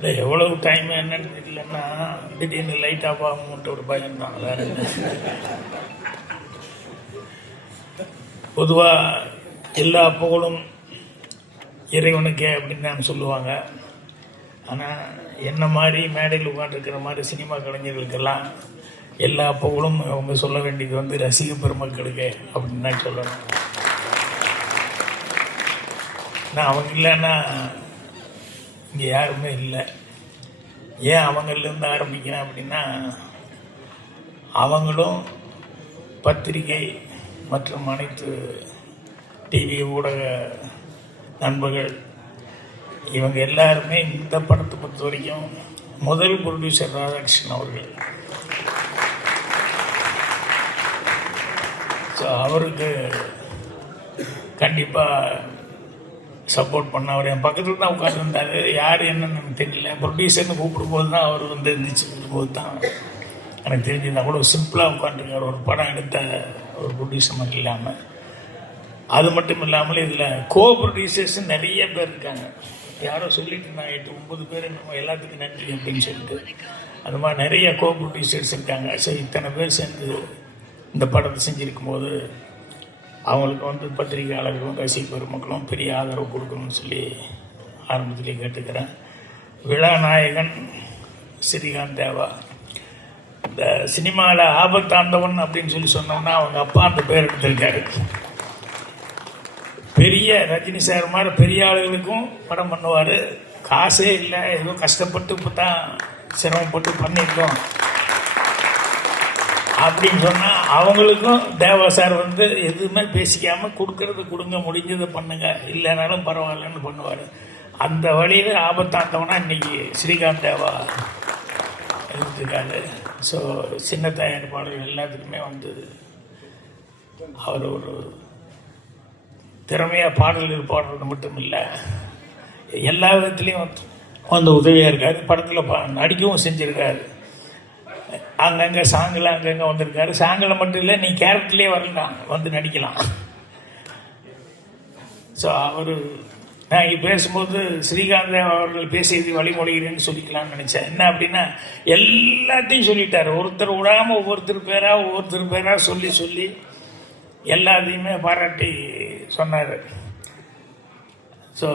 இல்லை எவ்வளவு டைம் என்னன்னு தெரியலன்னா திடீர்னு லைட் ஆஃப் ஆகும்ட்டு ஒரு பயம் தான் வேறு பொதுவாக எல்லா புகழும் இறைவனுக்கே அப்படின்னு தான் சொல்லுவாங்க. ஆனால் என்ன மாதிரி மேடையில் உட்காந்துருக்கிற மாதிரி சினிமா கலைஞர்களுக்கெல்லாம் எல்லா புகழும் அவங்க சொல்ல வேண்டியது வந்து ரசிக பெருமக்களுக்கு அப்படின்னு தான் சொல்லணும். நான் அவங்க இல்லைன்னா இங்கே யாருமே இல்லை. ஏன் அவங்கள்லேருந்து ஆரம்பிக்கிறேன் அப்படின்னா அவங்களும் பத்திரிகை மற்றும் அனைத்து டிவி ஊடக நண்பர்கள் இவங்க எல்லாருமே இந்த படத்தை பொறுத்த வரைக்கும் முதல் ப்ரொடியூசர் ராதாகிருஷ்ணன் அவர்கள். ஸோ அவருக்கு கண்டிப்பாக சப்போர்ட் பண்ண அவர் என் பக்கத்தில் தான் உட்காந்துருந்தார் யார் என்னன்னு எனக்கு தெரியல. ப்ரொடியூசர்னு கூப்பிடும்போது தான் அவர் வந்து இருந்துச்சு போது தான் எனக்கு தெரிஞ்சிருந்தா கூட சிம்பிளாக உட்காந்துருக்கார் ஒரு படம் எடுத்த ஒரு ப்ரொடியூசர் மட்டும் இல்லாமல் அது மட்டும் இல்லாமல் இதில் கோ ப்ரொடியூசர்ஸ் நிறைய பேர் இருக்காங்க. யாரோ சொல்லிட்டு இருந்தாங்க எட்டு ஒம்பது பேர் நம்ம எல்லாத்துக்கும் நன்றி அப்படின்னு சொல்லிட்டு. அது மாதிரி நிறைய கோ ப்ரொடியூசர்ஸ் இருக்காங்க. ஸோ இத்தனை பேர் சேர்ந்து இந்த படத்தை செஞ்சுருக்கும் போது அவங்களுக்கு வந்து பத்திரிகையாளர்களும் ரசிக பெருமக்களும் பெரிய ஆதரவு கொடுக்கணும்னு சொல்லி ஆரம்பத்திலே கேட்டுக்கிறேன். விழாநாயகன் ஸ்ரீகாந்த் தேவா இந்த சினிமாவில் ஆபத்தாண்டவன் அப்படின்னு சொல்லி சொன்னோம்னா அவங்க அப்பா அந்த பேர் எடுத்திருக்காரு. பெரிய ரஜினி சார் மாதிரி பெரிய ஆளுகளுக்கும் படம் பண்ணுவார். காசே இல்லை ஏதோ கஷ்டப்பட்டு இப்போ தான் சிரமப்பட்டு பண்ணியிருக்கோம். அப்படின்னு சொன்னால் அவங்களுக்கும் தேவா சார் வந்து எதுவுமே பேசிக்காமல் கொடுக்கறது கொடுங்க முடிஞ்சதை பண்ணுங்க. இல்லைனாலும் பரவாயில்லன்னு பண்ணுவார். அந்த வழியில் ஆபத்தாண்டவனா இன்னைக்கு ஸ்ரீகாந்த் தேவா இருந்திருக்காரு. ஸோ சின்ன தயார் பாடல்கள் எல்லாத்துக்குமே வந்தது அவர் ஒரு திறமையாக பாடல்கள் பாடுறது மட்டும் இல்லை எல்லா விதத்துலேயும் வந்து உதவியாக இருக்கார். படத்தில் பா நடிக்கவும் செஞ்சுருக்காரு. அங்கங்கே சாங்கில் அங்கங்கே வந்திருக்காரு. சாங்கில் மட்டும் இல்லை நீ கேரக்டர்லேயே வரலாம் வந்து நடிக்கலாம். ஸோ அவர் நான் இங்கே பேசும்போது ஸ்ரீகாந்த் அவர்கள் பேசியது வழிமொழிகிறேன்னு சொல்லிக்கலாம்னு நினச்சேன். என்ன அப்படின்னா எல்லாத்தையும் சொல்லிட்டார். ஒருத்தர் விடாமல் ஒவ்வொருத்தர் பேராக ஒவ்வொருத்தர் பேராக சொல்லி சொல்லி எல்லாத்தையுமே பாராட்டி சொன்னார். ஸோ